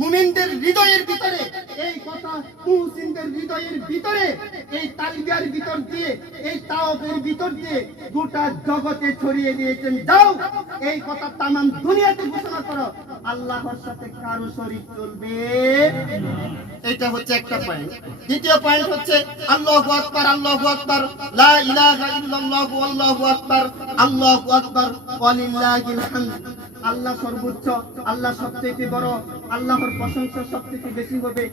মুমিনদের হৃদয়ের ভিতরে এই কথা, মুহসিনদের হৃদয়ের ভিতরে এই তালবিয়ার ভিতর দিয়ে, এই তাওয়াফের ভিতর দিয়ে গোটা জগতে ছড়িয়ে দিয়েছেন। যাও এই কথা তামাম দুনিয়াতে ঘোষণা করো, আল্লাহর সাথে কারো শরীক চলবে। এটা হচ্ছে একটা পয়েন্ট। দ্বিতীয় পয়েন্ট হচ্ছে আল্লাহু আকবার, আল্লাহু আকবার, লা ইলাহা ইল্লাল্লাহু আল্লাহু আকবার, আল্লাহু আকবার ওয়া লিল্লাহিল হামদ। আল্লাহ সর্বোচ্চ, আল্লাহ সবচেয়ে বড়, আল্লাহর প্রশংসা সবথেকে বেশি হবে।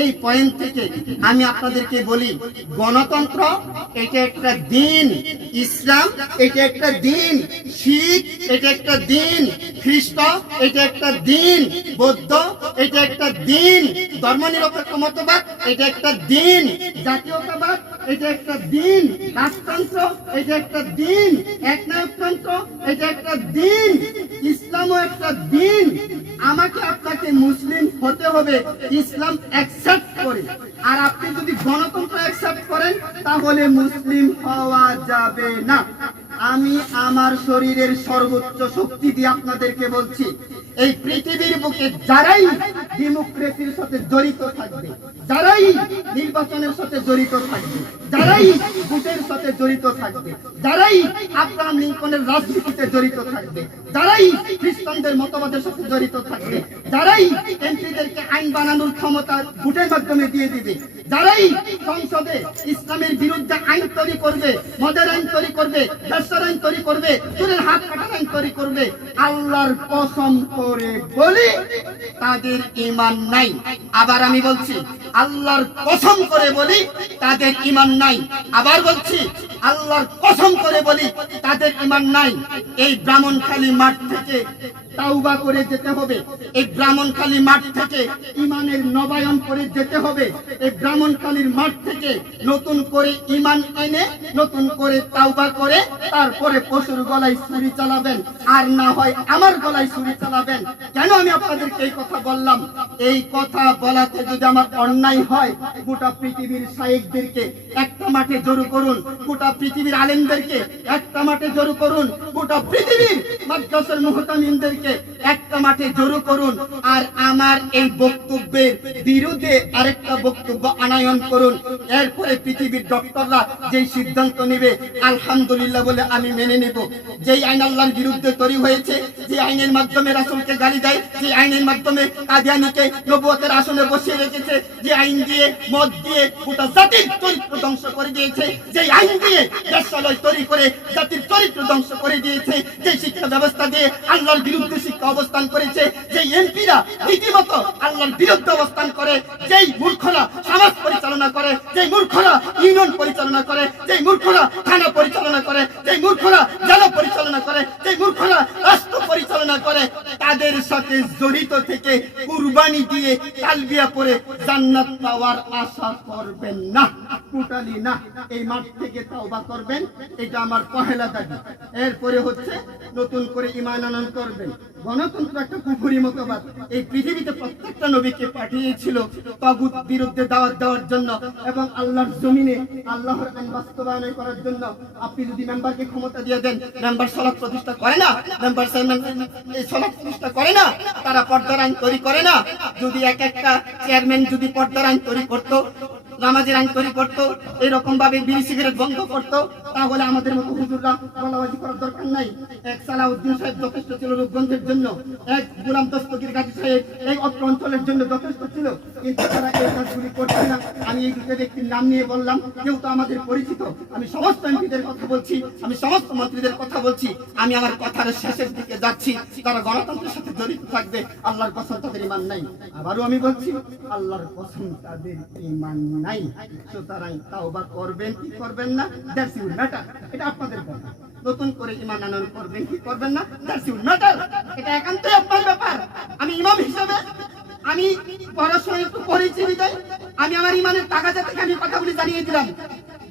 এই পয়েন্ট থেকে আমি আপনাদেরকে বলি, গণতন্ত্র এটা একটা দিন, ইসলাম এটা একটা দিন, শিখ এটা একটা দিন, খ্রিস্ট এটা একটা দিন, বৌদ্ধ এটা একটা দিন, ধর্মনিরপেক্ষ মতবাদ এটা একটা দিন, জাতীয়তাবাদ এটা একটা দিন, রাজতন্ত্র এটা একটা দিন, একনায়কতন্ত্র এটা একটা দিন, ইসলামও একটা দিন। আমাকে আপনাকে মুসলিম হতে হবে ইসলাম অ্যাকসেপ্ট করে। আর আপনি যদি গণতন্ত্র অ্যাকসেপ্ট করেন তাহলে মুসলিম হওয়া যাবে না। আমি আমার শরীরের সর্বোচ্চ শক্তি দিয়ে আপনাদেরকে বলছি, এই পৃথিবীর বুকে যারাই ডেমোক্রেসির সাথে জড়িত থাকবে, যারাই নির্বাচনের সাথে জড়িত থাকবে, যারাই ভোটের সাথে জড়িত থাকবে, যারাই আব্রাহাম লিঙ্কনের রাজনীতিতে জড়িত থাকবে, যারাই খ্রিস্টানদের মতবাদের সাথে জড়িত থাকবে, যারাই এমপিদেরকে আইন বানানোর ক্ষমতা ভোটের মাধ্যমে দিয়ে দিবে, যারাই সংসদে ইসলামের বিরুদ্ধে আইন তৈরি করবে, মদের আইন তৈরি করবে, ব্যবসার আইন তৈরি করবে, চুলের হাত কাটার আইন তৈরি করবে, আল্লাহর কসম করে বলি তাদের ঈমান নাই। আবার আমি বলছি, আল্লাহর কসম করে বলি তাদের ঈমান নাই। আবার বলছি, আল্লাহর কসম করে বলি তাদের ঈমান নাই। এই ব্রাহ্মণখালী মাঠ থেকে তাওবা করে যেতে হবে, এই ব্রাহ্মণখালী মাঠ থেকে ঈমানের নবায়ন করে যেতে হবে, এই ব্রাহ্মণখালীর মাঠ থেকে নতুন করে ঈমান এনে নতুন করে তাওবা করে তারপরে পশুর গলায় ছুরি চালাবেন, আর না হয় আমার গলায় ছুরি চালাবেন। কেন আমি আপনাদেরকে এই কথা বললাম? এই কথা বলাতে যদি আমার অন্যায় হয়, গোটা পৃথিবীর শায়েখদেরকে একটা মাঠে জড়ো করুন, গোটা পৃথিবীর আলেমদেরকে একটা মাঠে জড়ো করুন, গোটা পৃথিবীর মাদ্রাসার মুহতামিমদেরকে একটা মাঠে জড়ো করুন, আর আমার এই বক্তব্যের বিরুদ্ধে আরেকটা বক্তব্য আনয়ন করুন। এরপরে পৃথিবীর ডক্টররা যেই সিদ্ধান্ত নেবে আলহামদুলিল্লাহ বলে আমি মেনে নেব। যেই আইন আল্লাহর বিরুদ্ধে তৈরি হয়েছে, যে আইনের মাধ্যমে রাসূলকে গালি দেয়, যে আইনের মাধ্যমে কাদিয়ানীকে নবুয়তের আসনে বসিয়ে রেখেছে, যে আইন দিয়ে মদ দিয়ে গোটা জাতির চরিত্র ধ্বংস করে দিয়েছে, যে আইন দিয়ে বেশ্যালয় তৈরি করে জাতির চরিত্র ধ্বংস করে দিয়েছে, যে শিক্ষা ব্যবস্থা দিয়ে আল্লাহর বিরুদ্ধে শিক্ষা অবস্থান করেছে, যে এমপিরা রীতিমতো আল্লাহর বিরুদ্ধে অবস্থান করে, যেই মূর্খরা সমাজ পরিচালনা করে, যেই মূর্খরা ইউনিয়ন পরিচালনা করে, যেই মূর্খরা থানা পরিচালনা করে, যেই মূর্খরা জেলা পরিচালনা করে, যেই মূর্খরা রাষ্ট্র পরিচালনা করে, তাদের সাথে জড়িত থেকে কুরবানি দিয়ে তালবিয়া পড়ে জান্নাত পাওয়ার আশা করবেন না, টোটালি না। এই মাঠ থেকে তাওবা করবেন, এটা আমার পহেলা দাবি। এরপরে হচ্ছে নতুন করে ঈমান আনয়ন করবেন। গণতন্ত্র একটা কুফরি মতবাদ। এই পৃথিবীতে প্রত্যেকটা নবীকে পাঠিয়েছিল তাগুত বিরুদ্ধে দাওয়াত দেওয়ার জন্য এবং আল্লাহর জমিনে আল্লাহর আইন বাস্তবায়ন করার জন্য। আপনি যদি মেম্বারকে ক্ষমতা দিয়ে দেন, মেম্বার সালাত প্রতিষ্ঠা করে না, মেম্বার এই সালাত প্রতিষ্ঠা করে না, তারা পর্দার আইন তৈরি করে না। যদি এক একটা চেয়ারম্যান যদি পর্দার আইন তৈরি করতো, নামাজের আইন তৈরি করতো, এরকম ভাবে বিড়ি সিগারেট বন্ধ করতো, তাহলে আমাদের মতো হুজুররা বলাবাজি করার দরকার নাই। এক সালাউদ্দিন সাহেব যথেষ্ট ছিল রূপগঞ্জের জন্য, এক গোলাম দস্তগীর গাজী সাহেব এই অত্র অঞ্চলের জন্য যথেষ্ট ছিল, কিন্তু তারা এই কাজগুলি করছে না। আমি এই দুটো ব্যক্তির নাম নিয়ে বললাম, কেউ তো আমাদের পরিচিত। আমি সমস্ত এমপিদের কথা বলছি, আমি সমস্ত মন্ত্রীদের কথা বলছি, আমি আমার কথার শেষের দিকে যাচ্ছি। তারা গণতন্ত্রের সাথে জড়িত থাকবে, আল্লাহর কসম তাদের ঈমান নাই। আবারও আমি বলছি, আল্লাহর কসম তাদের ঈমান নাই। সুতরাং তাওবা করবেন কি করবেন না, দ্যাটস ইউর ম্যাটার। এটা আপনাদের কথা। নতুন করে ঈমান আনয়ন করবেন কি করবেন না, দ্যাটস ইউর ম্যাটার। এটা একান্তই আপনার ব্যাপার। আমি ইমাম হিসেবে আমি পড়াশোনা একটু পড়েছি বিদায় আমি আমার ঈমানের তাগাদা থেকে আমি কথাগুলি জানিয়ে দিলাম।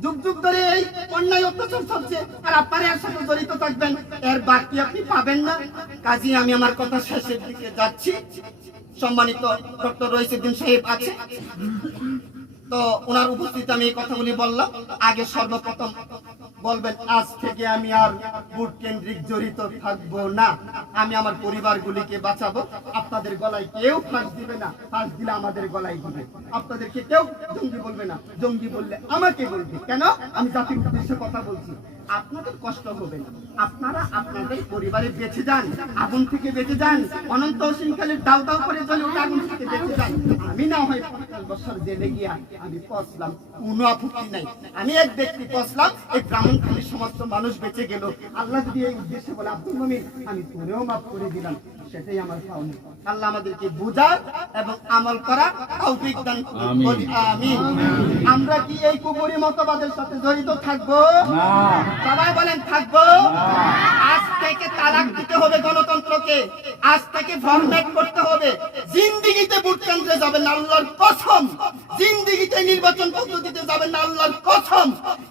যুগ যুগ ধরে এই অন্যায় অত্যাচার চলছে, আর আপনারা এর সাথে জড়িত থাকবেন, এর বাকি আপনি পাবেন না। কাজেই আমি আমার কথা শেষের দিকে যাচ্ছি। সম্মানিত ডক্টর রইসুদ্দিন সাহেব আছে, তো ওনার উপস্থিতিতে আমি এই কথাগুলি বললাম। আগে সর্বপ্রথম বলবেন আজ থেকে আমি আর ভোট কেন্দ্রিক জড়িত থাকবো না, আমি আমার পরিবারগুলিকে বাঁচাবো, আপনাদের গলায় কেউ ফাঁস দিবে না, ফাঁস দিলে আমাদের গলায় দিবে। আপনাদেরকে কেউ জঙ্গি বলবে না, জঙ্গি বললে আমাকে বলবে। কেন? আমি জাতির উদ্দেশ্যে কথা বলছি। আপনাদের কষ্ট হবে না, আপনারা আপনাদের পরিবারে বেঁচে যান, আগুন থেকে বেঁচে যান, অনন্ত অসীমকালের দাও দাও করে জ্বলে ওঠা আগুন থেকে বেঁচে যান। আমি না হয় 50 বছর জেলে গিয়া আমি পচলাম, কোনো আপত্তি নাই। আমি এক ব্যক্তি পচলাম, এই ব্রাহ্মণখালীর সমস্ত মানুষ বেঁচে গেল। আল্লাহ যদি এই উদ্দেশ্যে বলে আব্দুল মুমিন আমি তোরেও মাফ করে দিলাম, সেটাই আমার পাওনা। আল্লাহ আমাদেরকে বোঝার এবং আমল করা তৌফিক দান করুন, বলি আমিন। আমরা কি এই কুফরি মতবাদের সাথে জড়িত থাকবো? সবাই বলেন থাকবো। আজ থেকে তালাক দিতে হবে গণতন্ত্রকে, আজ থেকে ফরম্যাট করতে হবে। জিন্দেগিতে ভোট কেন্দ্রে যাবেন না, আল্লাহর কসম। জিন্দেগিতে নির্বাচন পদ্ধতিতে যাবেন না, আল্লাহর কসম।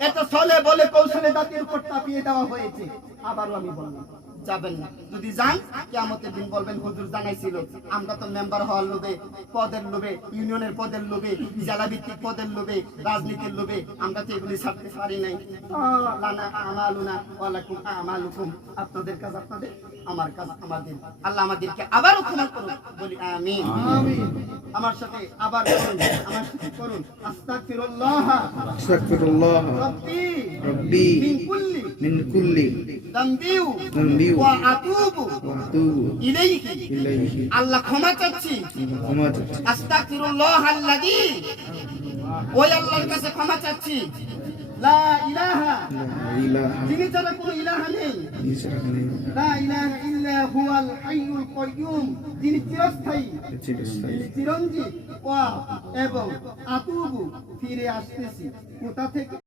এটা ছলে বলে কৌশলে জাতির উপর চাপিয়ে দেওয়া হয়েছে। আবারও আমি বললাম যাবেন না। যদি যান কিয়ামতের দিন বলবেন হুজুর জানাইছিল, আমরা তো মেম্বার হওয়ার লোভে, পদের লোভে, ইউনিয়নের পদের লোভে, জেলা ভিত্তিক পদের লোভে, রাজনীতির লোভে আমরা তো এগুলি ছাড়তে পারি নাই। লানা আমালুনা ওয়ালাকুম আমালুকুম, আপনাদের কাজ আপনাদের, আমার কাজ আমাদের। আল্লাহ আমাদেরকে আবারও ক্ষমা করুন, বলি আমিন। আমার সাথে আবার করুন, আমার সাথে করুন আস্তাগফিরুল্লাহ আস্তাগফিরুল্লাহ রব্বি রব্বি মিন কুল্লি যামবি যামবি ওয়া আতুবু ওয়া আতুবু ইলাইহি। ইলাইহি। আল্লাহ ক্ষমা চাচ্ছি, ক্ষমা চাচ্ছি। আস্তাগফিরুল্লাহ আল্লাযী, ওই আল্লাহর কাছে ক্ষমা চাচ্ছি। লা ইলাহা, লা ইলাহা যিনি ছাড়া কোনো ইলাহা নেই। ইল্লাল্লাহ। লা ইলাহা ইল্লা হুয়াল হাইয়ুল কাইয়ুম, যিনি চিরস্থায়ী, যিনি চিরঞ্জীব। ওয়া এবং আতুবু, ফিরে আসতেছি কোথা থেকে?